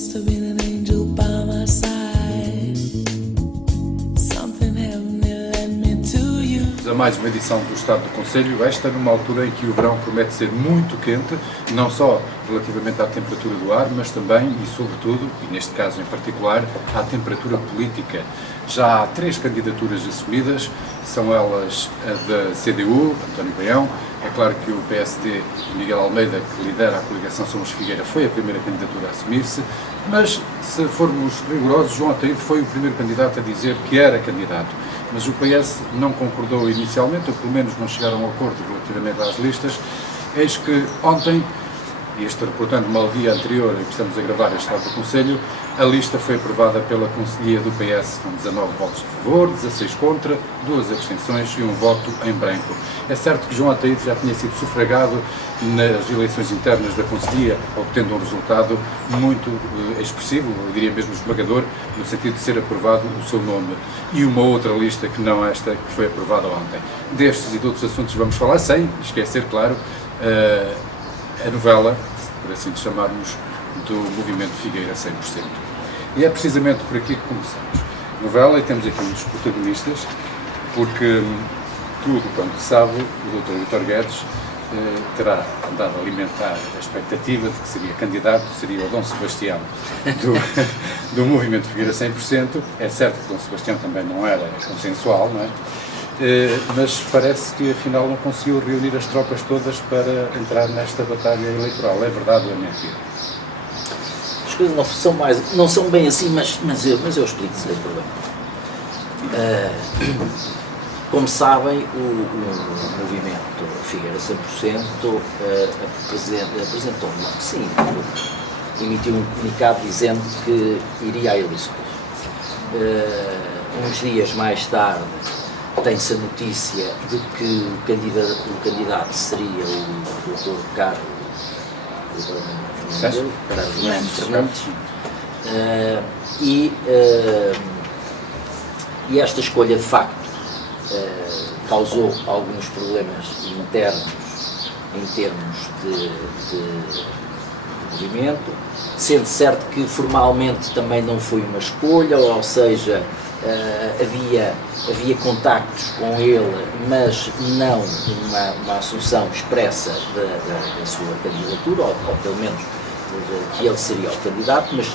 must have been an angel by my side. Something heavenly led me to you. A mais uma edição do Estado do Conselho, esta numa altura em que o verão promete ser muito quente, não só relativamente à temperatura do ar, mas também e sobretudo, e neste caso em particular, à temperatura política. Já há 3 candidaturas assumidas, são elas a da CDU, António Baião, é claro que o PSD, Miguel Almeida, que lidera a coligação Somos Figueira, foi a primeira candidatura a assumir-se, mas se formos rigorosos, João Ataíde foi o primeiro candidato a dizer que era candidato. Mas o PS não concordou inicialmente, ou pelo menos não chegaram a um acordo relativamente às listas. Eis que ontem, e este reportando-me ao dia anterior em que estamos a gravar este Estado do Conselho, a lista foi aprovada pela Conselhia do PS com 19 votos a favor, 16 contra, 2 abstenções e 1 voto em branco. É certo que João Ataíde já tinha sido sufragado nas eleições internas da Conselhia, obtendo um resultado muito expressivo, eu diria mesmo esmagador, no sentido de ser aprovado o seu nome. E uma outra lista que não esta, que foi aprovada ontem. Destes e de outros assuntos vamos falar, sem esquecer, claro, a novela, por assim te chamarmos, do Movimento Figueira 100%. E é precisamente por aqui que começamos. Novela, e temos aqui um dos protagonistas, porque tudo quanto sabe, o Dr. Vítor Guedes terá andado a alimentar a expectativa de que seria candidato, seria o Dom Sebastião do Movimento Figueira 100%. É certo que Dom Sebastião também não era consensual, não é? Mas parece que afinal não conseguiu reunir as tropas todas para entrar nesta batalha eleitoral. É verdade ou é mentira? As coisas não são bem assim, mas eu explico sem problema. Como sabem, o movimento Figueira 100% emitiu um comunicado dizendo que iria a eleições. Uns dias mais tarde tem-se a notícia de que o candidato seria o Dr. Carlos Fernandes, e esta escolha de facto causou alguns problemas internos em termos de movimento, sendo certo que formalmente também não foi uma escolha, ou seja, havia contactos com ele, mas não uma assunção expressa da sua candidatura, ou pelo menos que ele seria o candidato, mas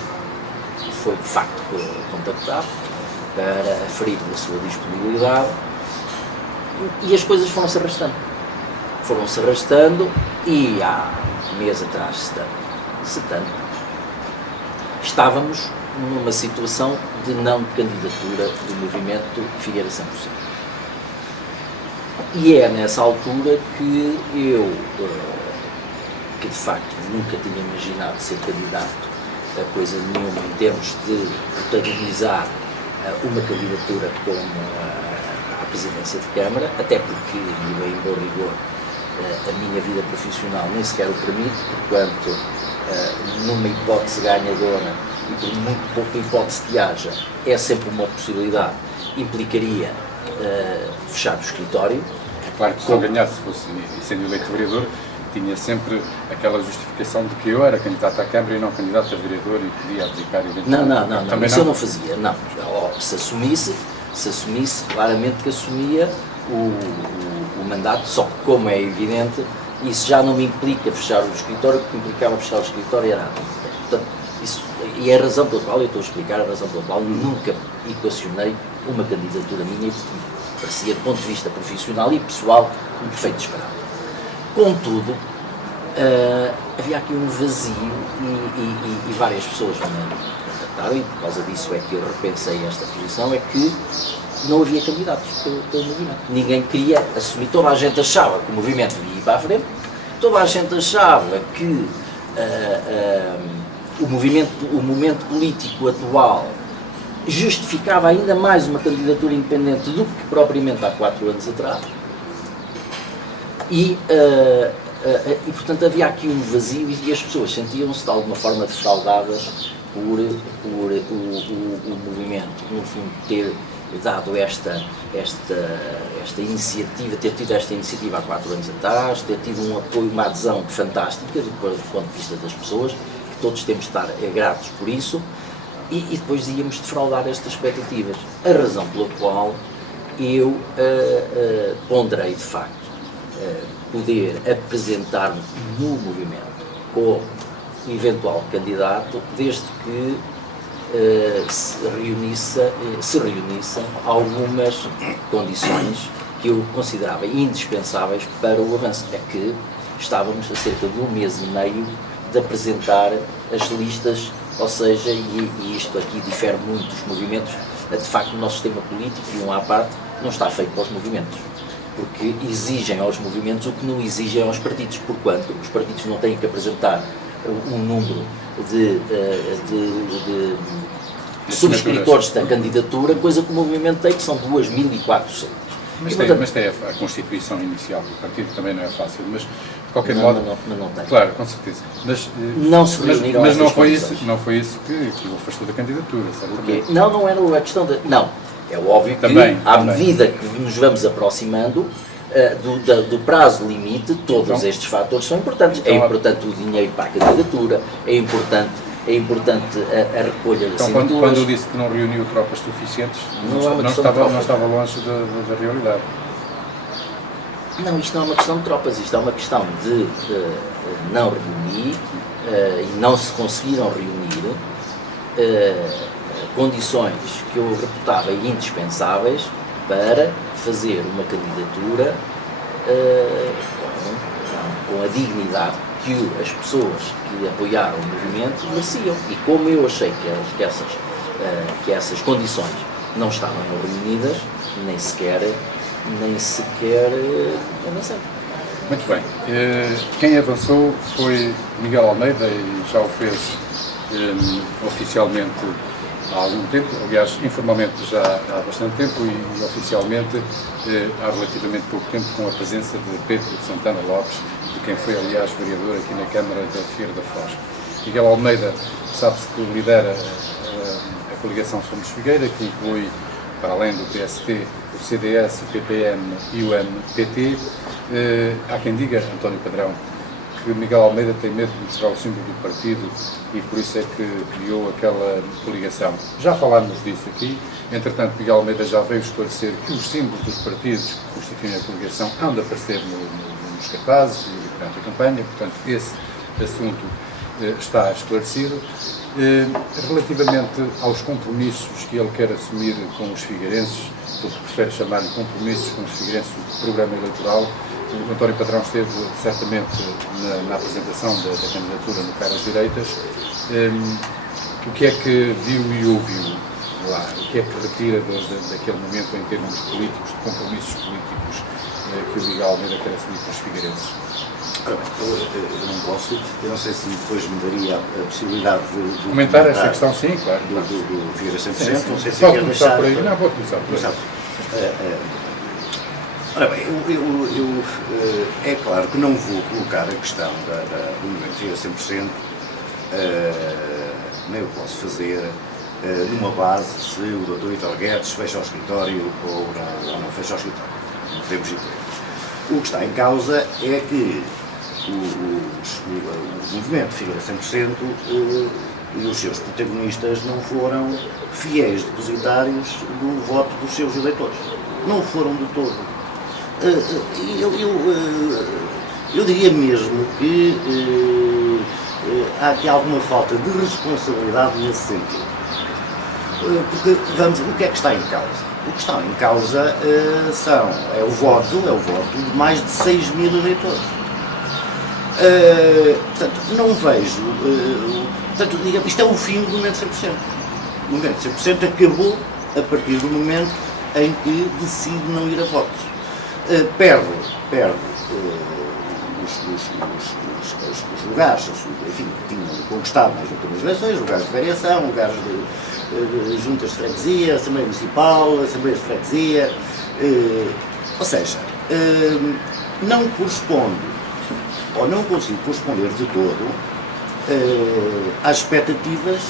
foi de facto contactado para aferir a sua disponibilidade, e as coisas foram-se arrastando, e há um mês atrás, setembro, estávamos numa situação de não candidatura do movimento Figueira 100%. E é nessa altura que eu, que de facto nunca tinha imaginado ser candidato a coisa nenhuma em termos de protagonizar uma candidatura como à presidência de Câmara, até porque, e bem em bom rigor, a minha vida profissional nem sequer o permite, porquanto numa hipótese ganhadora e por muito pouca hipótese que haja, é sempre uma possibilidade, implicaria fechar o escritório. É claro que se eu ganhasse, fosse sendo eleito vereador, tinha sempre aquela justificação de que eu era candidato à Câmara e não candidato a vereador e podia aplicar eventualmente. Não, isso eu não fazia, não. Se assumisse, claramente que assumia o mandato, só que, como é evidente, isso já não me implica fechar o escritório, porque implicava fechar o escritório era portanto, isso, e é a razão pela qual eu estou a explicar, a razão pela qual nunca equacionei uma candidatura minha, que parecia, do ponto de vista profissional e pessoal, um perfeito disparate. Contudo, havia aqui um vazio e várias pessoas me contactaram, e por causa disso é que eu repensei esta posição, é que não havia candidatos pelo movimento. Ninguém queria assumir, toda a gente achava que o movimento ia ir para a frente, toda a gente achava que o momento político atual justificava ainda mais uma candidatura independente do que propriamente há 4 anos atrás. E, portanto, havia aqui um vazio e as pessoas sentiam-se de alguma forma defraudadas por o movimento, no fundo, ter dado esta iniciativa, ter tido esta iniciativa há 4 anos atrás, ter tido um apoio, uma adesão fantástica do ponto de vista das pessoas, que todos temos de estar gratos por isso, e depois íamos defraudar estas expectativas. A razão pela qual eu ponderei, de facto, poder apresentar-me no movimento como eventual candidato, desde que se reunissem algumas condições que eu considerava indispensáveis para o avanço. É que estávamos a cerca de um mês e meio de apresentar as listas, ou seja, e isto aqui difere muito dos movimentos. De facto, o nosso sistema político, e um à parte, não está feito para os movimentos, porque exigem aos movimentos o que não exigem aos partidos, porquanto os partidos não têm que apresentar um número de subscritores da candidatura, coisa que o movimento tem, que são 2.400. Mas tem a constituição inicial do partido, também não é fácil, mas de qualquer modo... Não tem. Claro, com certeza. Não se reuniram mas não foi condições. isso que o afastou da candidatura, certamente. Não era a questão de... Não, é óbvio também, que, à medida que nos vamos aproximando do prazo limite, todos então, estes fatores são importantes. Então, é importante o dinheiro para a candidatura, é importante a recolha de assinaturas. Então, quando eu disse que não reuniu tropas suficientes, não estava longe da realidade. Não, isto não é uma questão de tropas, isto é uma questão de não reunir e não se conseguiram reunir condições que eu reputava indispensáveis para fazer uma candidatura com a dignidade que as pessoas que apoiaram o movimento mereciam. E como eu achei que essas condições não estavam reunidas, nem sequer avançaram. Muito bem. Quem avançou foi Miguel Almeida e já o fez oficialmente há algum tempo, aliás, informalmente já há bastante tempo e oficialmente há relativamente pouco tempo, com a presença de Pedro Santana Lopes, de quem foi, aliás, vereador aqui na Câmara da Figueira da Foz. Miguel Almeida, sabe-se que lidera a coligação Somos Figueira, que inclui, para além do PST, o CDS, o PPM e o MPT. Há quem diga, António Padrão, que Miguel Almeida tem medo de mostrar o símbolo do partido e por isso é que criou aquela coligação. Já falámos disso aqui, entretanto Miguel Almeida já veio esclarecer que os símbolos dos partidos que constituem a coligação hão de aparecer nos cartazes e durante a campanha, portanto esse assunto está esclarecido. Relativamente aos compromissos que ele quer assumir com os figueirenses, porque prefere chamar-lhe compromissos com os figueirenses do programa eleitoral, o António Padrão esteve certamente na apresentação da candidatura no Caras Direitas. O que é que viu e ouviu lá? O que é que retira daquele momento em termos políticos, de compromissos políticos que o Miguel Almeida quer assumir com os figueirenses? Ora bem, eu não posso, eu não sei se depois me daria a possibilidade de comentar esta questão, sim, claro. Do Figueira 100%, sim. não sei se pode começar por aí. Não, pode começar por aí. Ora bem, é claro que não vou colocar a questão do movimento Figueira 100%, nem o posso fazer numa base se o Dr. Vítor Guedes fecha o escritório ou não fecha o escritório. Não podemos ir por aí. O que está em causa é que o movimento Figueira 100% e os seus protagonistas não foram fiéis depositários do voto dos seus eleitores. Não foram de todo. Eu diria mesmo que há aqui alguma falta de responsabilidade nesse sentido. Porque, o que é que está em causa? O que está em causa é o voto de mais de 6.000 eleitores. Portanto, não vejo, digamos, isto é o fim do movimento 100%. O movimento 100% acabou a partir do momento em que decide não ir a votos. Perde os lugares, enfim, que tinham conquistado nas últimas eleições, lugares de variação, lugares de juntas de freguesia, Assembleia Municipal, Assembleias de Freguesia, ou seja, não corresponde, ou não consigo corresponder de todo às expectativas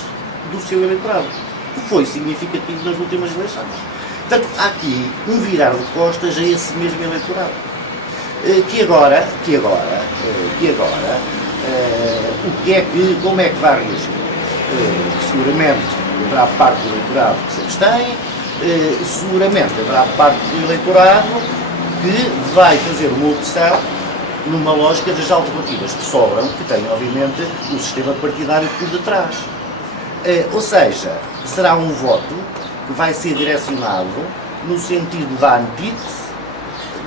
do seu eleitorado, que foi significativo nas últimas eleições. Portanto, há aqui um virar de costas a esse mesmo eleitorado, que agora como é que vai reagir? Seguramente haverá parte do eleitorado que se abstém, seguramente haverá parte do eleitorado que vai fazer uma opção numa lógica das alternativas que sobram, que tem, obviamente, o sistema partidário por detrás. Ou seja, será um voto que vai ser direcionado no sentido da antítese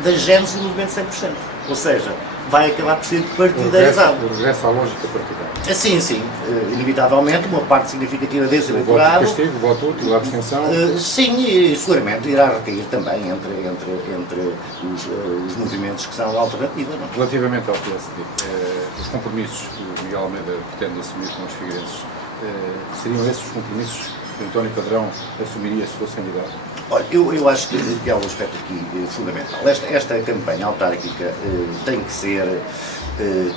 da gênese do movimento 100%. Ou seja, vai acabar por ser partidarizado. O regresso à lógica partidária. Sim, inevitavelmente, uma parte significativa desse eleitorado. O voto de castigo, o voto útil, a abstenção. Sim, e seguramente irá recair também entre os movimentos que são alternativa. Não? Relativamente ao PSD, os compromissos que o Miguel Almeida pretende assumir com os figueirenses, seriam esses os compromissos que António Padrão assumiria se fosse candidato? Olha, eu acho que há um aspecto aqui fundamental. Esta campanha autárquica tem que ser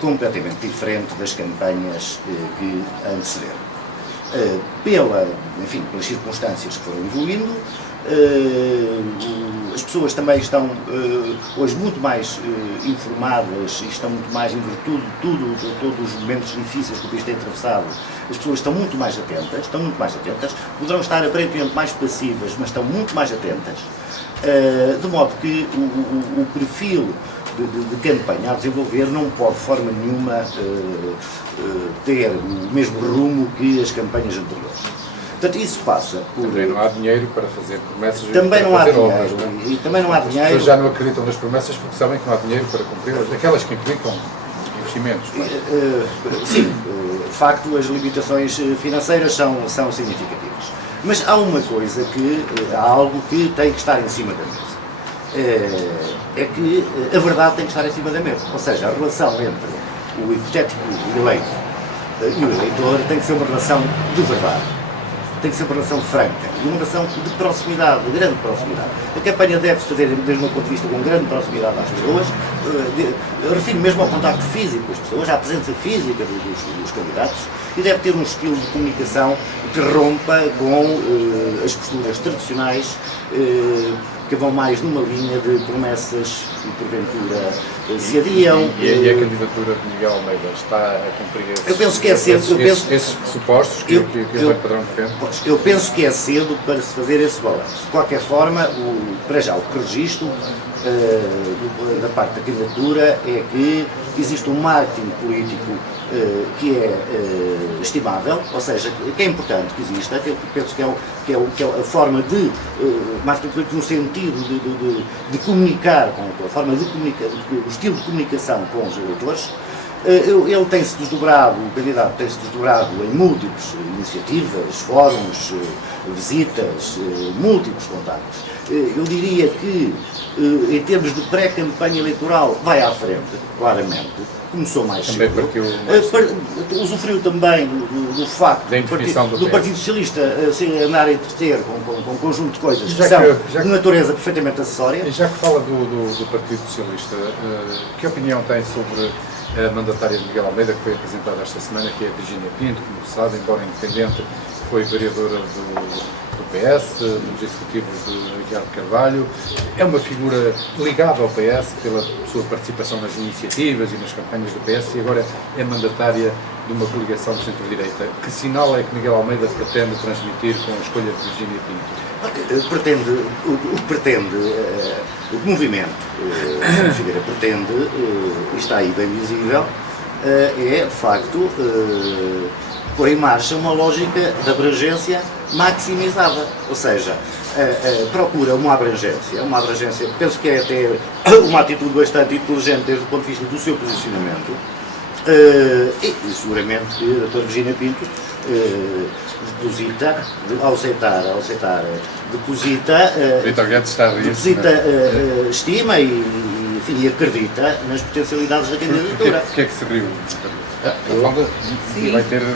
completamente diferente das campanhas que antecederam. Pelas circunstâncias que foram evoluindo, as pessoas também estão hoje muito mais informadas e estão muito mais, em virtude de todos os momentos difíceis que o país tem atravessado, as pessoas estão muito mais atentas, poderão estar aparentemente mais passivas, mas estão muito mais atentas, de modo que o perfil de campanha a desenvolver não pode de forma nenhuma ter o mesmo rumo que as campanhas anteriores. Portanto, isso passa por... Também não há dinheiro para fazer promessas e também para não há fazer dinheiro, obras, não é? e também não há As dinheiro. pessoas já não acreditam nas promessas porque sabem que não há dinheiro para cumprir, aquelas que implicam investimentos. Sim, de facto as limitações financeiras são significativas. Mas há uma coisa há algo que tem que estar em cima da mesa. É que a verdade tem que estar em cima da mesa. Ou seja, a relação entre o hipotético eleito e o eleitor tem que ser uma relação de verdade. Tem que ser uma relação franca, uma relação de proximidade, de grande proximidade. A campanha deve-se fazer, desde o meu ponto de vista, com grande proximidade às pessoas. Eu refiro mesmo ao contacto físico com as pessoas, à presença física dos candidatos, e deve ter um estilo de comunicação que rompa com as posturas tradicionais, que vão mais numa linha de promessas que porventura se adiam. E a candidatura de Miguel Almeida está a cumprir esses, eu penso que é cedo, esses pressupostos que o Padrão defende? Eu penso que é cedo para se fazer esse balanço. De qualquer forma, para já o que registro da parte da candidatura é que existe um marketing político que é estimável, ou seja, que é importante que exista, que eu penso que é a forma de, marketing político no sentido de comunicar, com a forma de comunicar, o estilo de comunicação com os eleitores. Ele tem-se desdobrado, o candidato tem-se desdobrado em múltiplas iniciativas, fóruns, visitas, múltiplos contactos. Eu diria que, em termos de pré-campanha eleitoral, vai à frente, claramente. Começou mais também cedo. Usufruiu também do facto do Partido Socialista andar a entreter com um conjunto de coisas que são de natureza perfeitamente acessória. E já que fala do Partido Socialista, que opinião tem sobre a mandatária de Miguel Almeida, que foi apresentada esta semana, que é a Virgínia Pinto, como se sabe, embora independente, foi vereadora do PS, dos executivos de Ricardo Carvalho. É uma figura ligada ao PS pela sua participação nas iniciativas e nas campanhas do PS, e agora é mandatária de uma coligação de centro-direita. Que sinal é que Miguel Almeida pretende transmitir com a escolha de Virgínia Pinto? O movimento Figueira pretende, e está aí bem visível, é de facto pôr em marcha uma lógica de abrangência maximizada, ou seja, procura uma abrangência, penso que é até uma atitude bastante inteligente desde o ponto de vista do seu posicionamento, e seguramente que a doutora Virgínia Pinto deposita estima e acredita nas potencialidades da candidatura. Porquê é que se riu?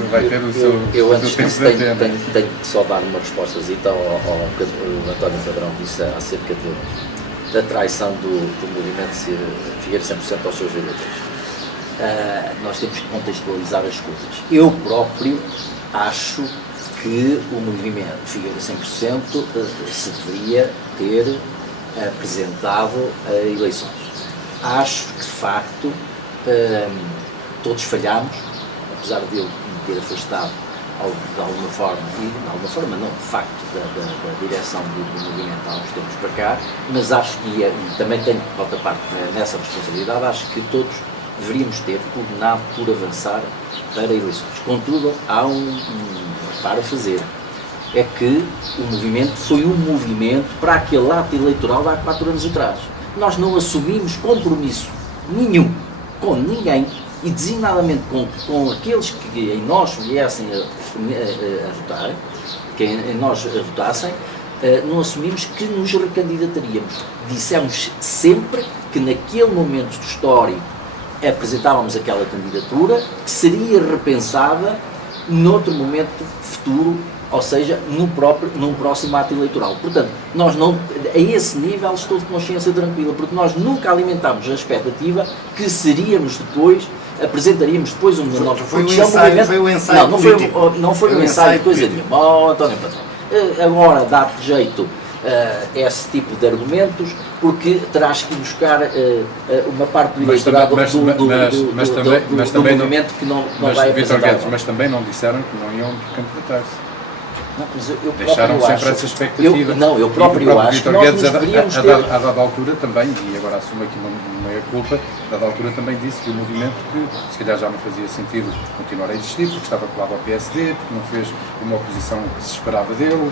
Vai ter o seu Eu antes tempo disso de antena. tenho que só dar uma resposta ao que o António Padrão disse acerca da traição do movimento Figueira 100% aos seus eleitores. Nós temos que contextualizar as coisas. Eu próprio acho que o movimento Figueira 100% se deveria ter apresentado a eleições. Acho que, de facto, todos falhamos, apesar de eu me ter afastado de alguma forma não, de facto, da direção do movimento há uns tempos para cá, mas acho que, e também tenho, de outra parte, nessa responsabilidade, acho que todos deveríamos ter pulmonado por avançar para eleições. Contudo, há um para fazer. É que o movimento foi um movimento para aquele ato eleitoral de há 4 anos atrás. Nós não assumimos compromisso nenhum com ninguém e designadamente com aqueles que em nós viessem a votar, que em nós votassem, não assumimos que nos recandidataríamos. Dissemos sempre que naquele momento histórico apresentávamos aquela candidatura que seria repensada noutro momento futuro, ou seja, num próximo ato eleitoral. Portanto, nós não, a esse nível estou de consciência tranquila, porque nós nunca alimentámos a expectativa que seríamos depois, apresentaríamos depois um novo... Foi o ensaio político. Não foi um ensaio de coisa nenhuma. Oh, António Patrão, agora dá-te jeito esse tipo de argumentos, porque terás que buscar uma parte do eleitorado do movimento que não vai apresentar. Mas também não disseram que não iam candidatar-se. Não, mas eu deixaram sempre acho, essa expectativa. Eu próprio acho que nós nos deveríamos ter... A dada altura também, e agora assumo aqui uma meia-culpa, a dada altura também disse que o movimento, que se calhar já não fazia sentido continuar a existir, porque estava colado ao PSD, porque não fez uma oposição que se esperava dele,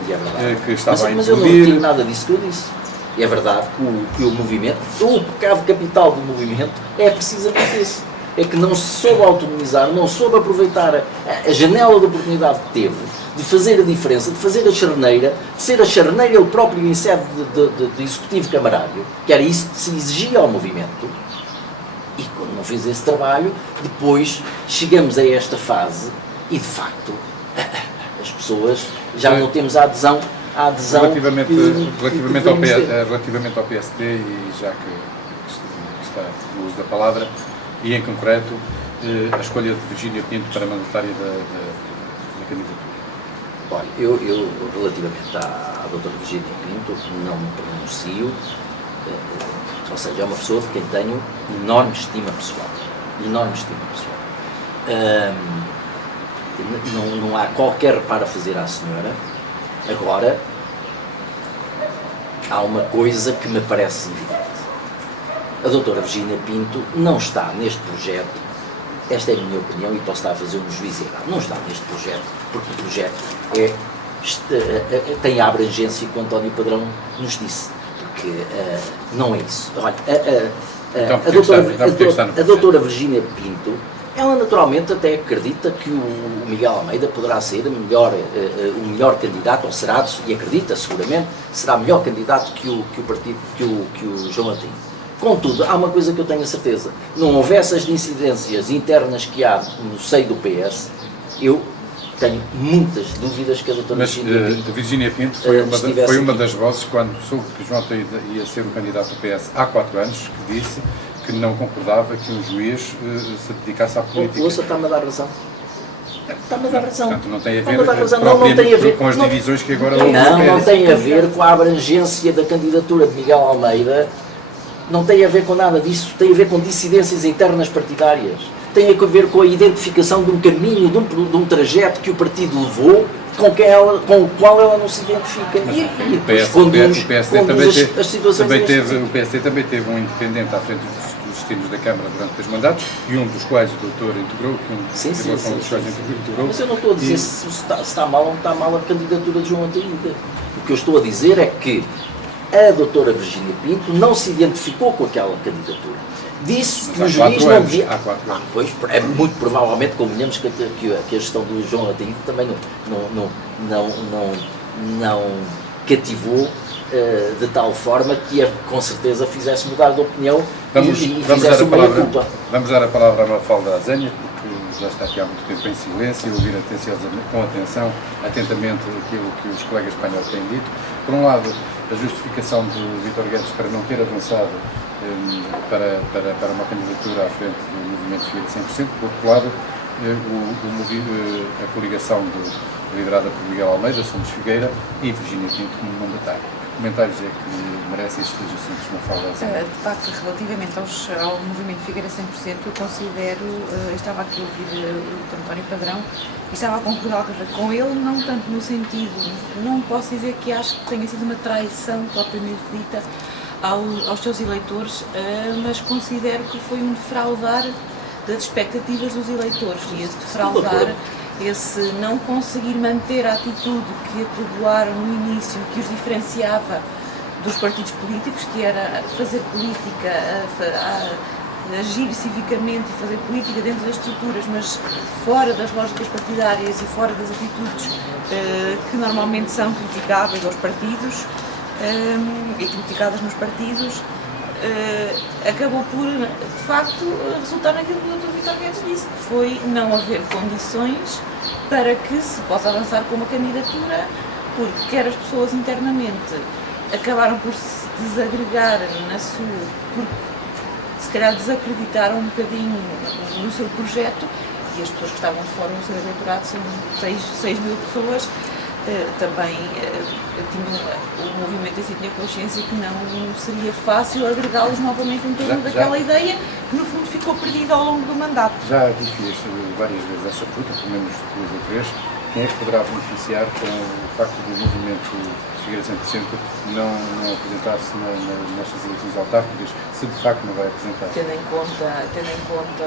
que estava a mas eu não digo nada disso que eu disse. É verdade que o movimento, o pecado capital do movimento é precisamente esse. É que não se soube autonomizar, não soube aproveitar a janela de oportunidade que teve, de fazer a diferença, de fazer a charneira, de ser a charneira ele próprio em sede de executivo camarário, que era isso que se exigia ao movimento, e quando não fez esse trabalho, depois chegamos a esta fase e, de facto, as pessoas já não temos a adesão relativamente ao PSD, e já que está no uso da palavra, e em concreto a escolha de Virgínia Pinto para a mandatária da candidatura. Olha, eu relativamente à doutora Virgínia Pinto não me pronuncio, ou seja, é uma pessoa de quem tenho enorme estima pessoal. Não há qualquer reparo a fazer à senhora. Agora, há uma coisa que me parece evidente. A doutora Virgínia Pinto não está neste projeto, esta é a minha opinião e posso estar a fazer um juízo errado, não está neste projeto, porque o projeto tem a abrangência que o António Padrão nos disse, porque não é isso. Olha, a doutora Virgínia Pinto, ela naturalmente até acredita que o Miguel Almeida poderá ser o melhor candidato, ou será, e acredita seguramente, será melhor candidato que o João Atinho. Contudo, há uma coisa que eu tenho a certeza, não houvesse as incidências internas que há no seio do PS, eu tenho muitas dúvidas que a doutora Virgínia Pinto foi uma das vozes, quando soube que João Atinho ia ser o candidato do PS há 4 anos, que disse que não concordava que um juiz se dedicasse à política. Ouça, está-me a dar razão. Está-me a dar razão. Portanto, não tem a ver com as divisões que agora houve. Não tem a ver com a abrangência da candidatura de Miguel Almeida. Não tem a ver com nada disso, tem a ver com dissidências internas partidárias, tem a ver com a identificação de um caminho, de um trajeto que o partido levou, com o qual ela não se identifica. O PSD também teve um independente à frente dos destinos da Câmara durante 2 mandatos, e um dos quais o doutor integrou, Mas eu não estou a dizer se está mal ou não está mal a candidatura de João Atinho. O que eu estou a dizer é que a doutora Virgínia Pinto não se identificou com aquela candidatura. Disse que o juiz não devia... Pois, é muito provavelmente, convenhamos que a gestão do João Atinho também não cativou de tal forma que com certeza fizesse mudar de opinião e fizesse uma culpa. Vamos dar a palavra à Mafalda Azénia, porque já está aqui há muito tempo em silêncio, e ouvir atentamente aquilo que os colegas espanhóis têm dito. Por um lado, a justificação do Vítor Guedes para não ter avançado para uma candidatura à frente do movimento Figueira 100%, por outro lado, a coligação liderada por Miguel Almeida, Somos Figueira, e Virgínia Pinto como mandatário. comentários é que merecem estes dois assuntos na fala? De facto, relativamente ao movimento Figueira 100%, eu considero, eu estava aqui a ouvir o Dr. António Padrão e estava a concordar com ele, não tanto no sentido, não posso dizer que acho que tenha sido uma traição propriamente dita aos seus eleitores, mas considero que foi um defraudar das expectativas dos eleitores, e esse defraudar, esse não conseguir manter a atitude que apregoaram no início, que os diferenciava dos partidos políticos, que era fazer política, agir civicamente e fazer política dentro das estruturas, mas fora das lógicas partidárias e fora das atitudes que normalmente são criticáveis aos partidos e criticadas nos partidos, acabou por, de facto, resultar naquilo que o Dr. Vítor Guedes disse, que foi não haver condições para que se possa avançar com uma candidatura, porque quer as pessoas internamente acabaram por se desagregar na sua, porque se calhar desacreditaram um bocadinho no seu projeto, e as pessoas que estavam fora do seu eleitorado, são 6 mil pessoas, também o movimento em si tinha consciência que não seria fácil agregá-los novamente em torno daquela ideia que no fundo ficou perdida ao longo do mandato. Já fiz várias vezes essa pergunta, pelo menos 2 ou 3, quem é que poderá beneficiar com o facto do movimento Figueira 100% não apresentar-se nestas eleições autárquicas, se de facto não vai apresentar? Tendo em conta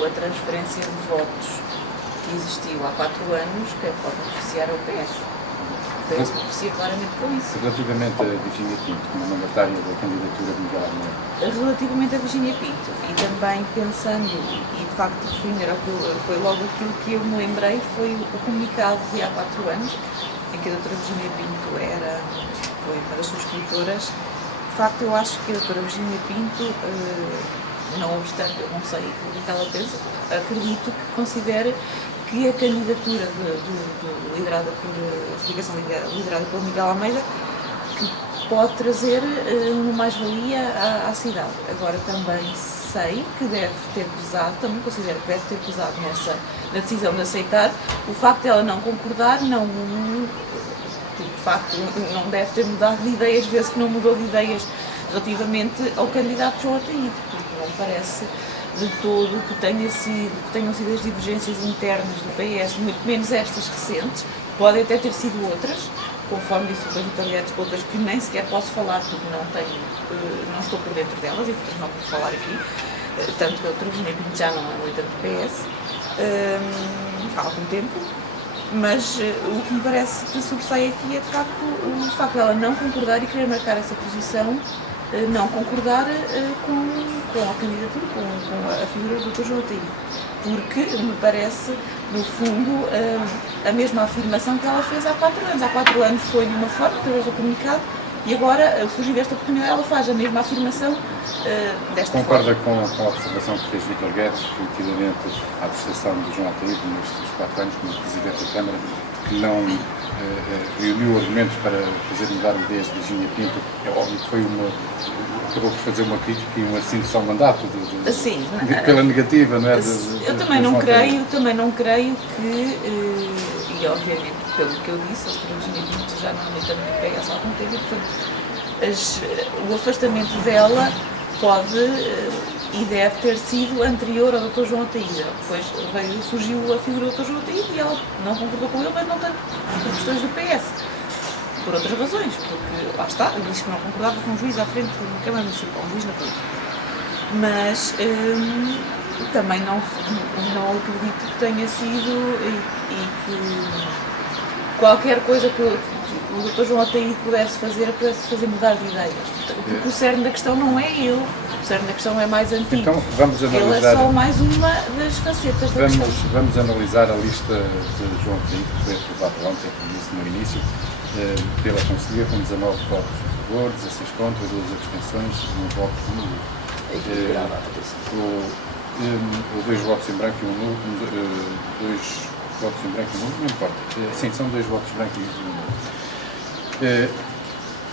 a transferência de votos que existiu há 4 anos, que pode beneficiar ao PS. O PS beneficia claramente com isso. Relativamente a Virgínia Pinto, como mandatária da candidatura de Miguel Almeida? Relativamente a Virgínia Pinto, e também pensando, e de facto primeiro foi logo aquilo que eu me lembrei, foi o comunicado de há 4 anos, em que a doutora Virgínia Pinto foi uma das subscritoras. De facto, eu acho que a doutora Virgínia Pinto, não obstante, eu não sei o que ela pensa, acredito que considere que a candidatura liderada por a coligação liderada pelo Miguel Almeida, que pode trazer uma mais-valia à cidade. Agora também sei que deve ter pesado, também considero que deve ter pesado na decisão de aceitar o facto de ela não concordar, de facto não deve ter mudado de ideias, vezes que não mudou de ideias relativamente ao candidato João Ataíde, porque não parece de todo que tenham sido as divergências internas do PS, muito menos estas recentes, podem até ter sido outras, conforme disse o Dr. Vítor Guedes, outras que nem sequer posso falar porque não estou por dentro delas e portanto não posso falar aqui, tanto que a doutora Virgínia Pinto já não é militante do PS há algum tempo, mas o que me parece que sobressai aqui é de facto o facto de ela não concordar e querer marcar essa posição, não concordar com a candidatura, com a figura do Dr. João Ataíde, porque me parece, no fundo, a mesma afirmação que ela fez há 4 anos. Há 4 anos foi de uma forma, através do comunicado, e agora, surgiu esta oportunidade, ela faz a mesma afirmação desta Concorda forma. com a observação que fez Vítor Guedes relativamente à prestação de João Ataíde nestes 4 anos como Presidente da Câmara, que não reuniu argumentos para fazer mudar ideias de Virgínia Pinto? É óbvio que acabou por fazer uma crítica e uma cinção ao mandato pela negativa, não é? Eu também não creio que, e obviamente pelo que eu disse, a doutora Virgínia Pinto já não é militante do PS há algum tempo, e portanto o afastamento dela pode e deve ter sido anterior ao Dr. João Ataíde. Depois surgiu a figura do Dr. João Ataíde e ela não concordou com ele, mas não tanto por questões do PS, por outras razões, porque lá está, diz que não concordava com um juiz à frente de uma Câmara Municipal, um juiz na política. Mas também não acredito que tenha sido e que qualquer coisa que o Dr. João Ataíde pudesse fazer mudar de ideias. Porque o cerne da questão não é ele, o cerne da questão é mais antigo. Então, vamos analisar, ele é só mais uma das facetas da questão. Vamos analisar a lista de João Ataíde, que foi aprovada ontem, como disse no início, pela Conselhia, com 19 votos a favor, 16 contra, 12 abstenções, 1 voto nulo. 2 votos em branco e 1 nulo, 2 votos em branco e 1 nulo, não importa. Sim, são 2 votos em branco e 1 nulo.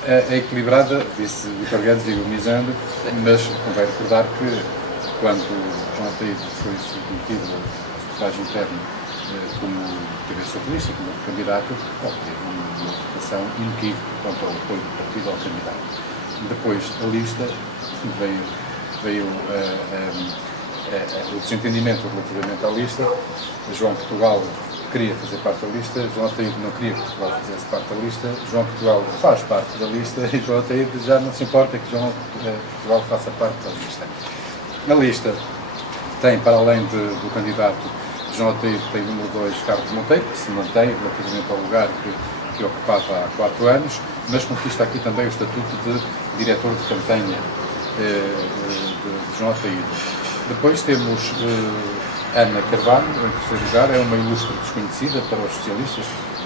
É equilibrada, disse Vítor Guedes, ironizando, mas convém recordar que quando João Ataíde foi submetido à sufragio interno como cabeça de lista, como candidato, obteve uma votação inequívoca quanto ao apoio do partido ao candidato. Depois, a lista veio o desentendimento relativamente à lista. João Portugal queria fazer parte da lista, João Ataíde não queria que Portugal fizesse parte da lista, João Portugal faz parte da lista e João Ataíde já não se importa que João Portugal faça parte da lista. Na lista tem, para além do candidato João Ataíde, tem o número 2 Carlos Monteiro, que se mantém relativamente ao lugar que ocupava há 4 anos, mas conquista aqui também o estatuto de diretor de campanha de João Ataíde. Depois temos Ana Carvalho, em terceiro lugar, é uma ilustre desconhecida para os socialistas,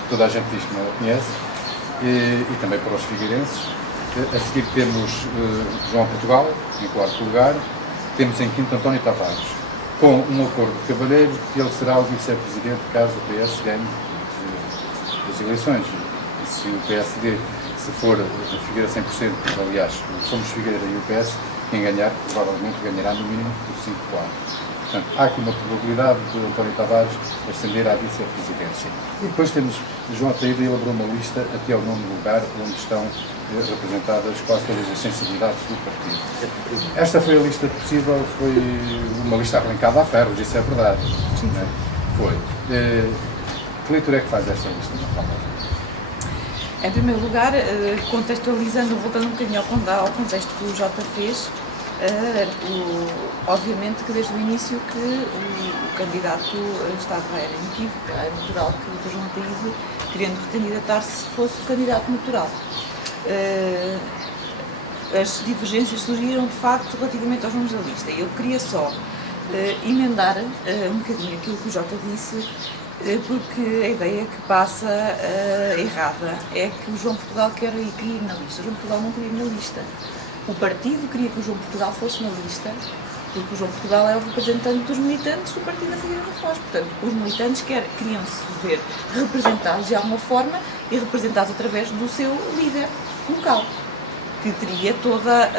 toda a gente diz que não a conhece, e também para os figueirenses. A seguir temos João Portugal, em quarto lugar, temos em quinto António Tavares, com um acordo de cavalheiro que ele será o vice-presidente caso o PS ganhe as eleições. E se o PSD, se for a Figueira 100%, aliás, somos Figueira e o PS, quem ganhar provavelmente ganhará no mínimo por 5 quadros. Portanto, há aqui uma probabilidade de António Tavares ascender à vice-presidência. E depois temos João Ataíde elaborou uma lista até ao nono lugar, onde estão representadas quase todas as sensibilidades do partido. Esta foi a lista possível, foi uma lista arrancada a ferro, isso é verdade. Sim. Né? Foi. Que leitura é que faz esta lista, na forma? Em primeiro lugar, contextualizando, voltando um bocadinho ao contexto que o Jota fez, obviamente que desde o início que o candidato estava, era inequívoco, é natural que o João Ataíde, querendo recandidatar-se, fosse o candidato natural. As divergências surgiram de facto relativamente aos nomes da lista. Eu queria só emendar um bocadinho aquilo que o Jota disse, porque a ideia que passa errada é que o João Portugal queria ir na lista. O João Portugal não queria ir na lista. O partido queria que o João Portugal fosse na lista, porque o João Portugal é o representante dos militantes do partido da Figueira da Foz. Portanto, os militantes queriam-se ver representados de alguma forma e representados através do seu líder local, que teria toda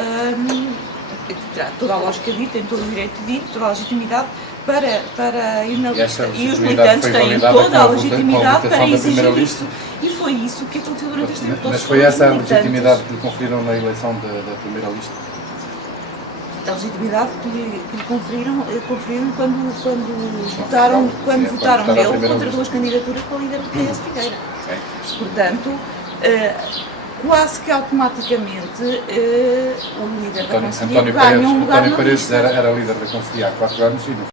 a lógica dita, tem todo o direito de ir, toda a legitimidade para ir na lista. E os militantes têm toda a legitimidade para exigir isso. E foi isso que aconteceu durante este tempo todo. Mas foi essa a legitimidade que lhe conferiram na eleição da primeira lista? A legitimidade que lhe conferiram quando votaram nele contra duas candidaturas para líder do PS Figueira. Portanto, quase que automaticamente o líder da Conselhia ganha um lugar na lista. António Paredes era líder da Conselhia há 4 anos e não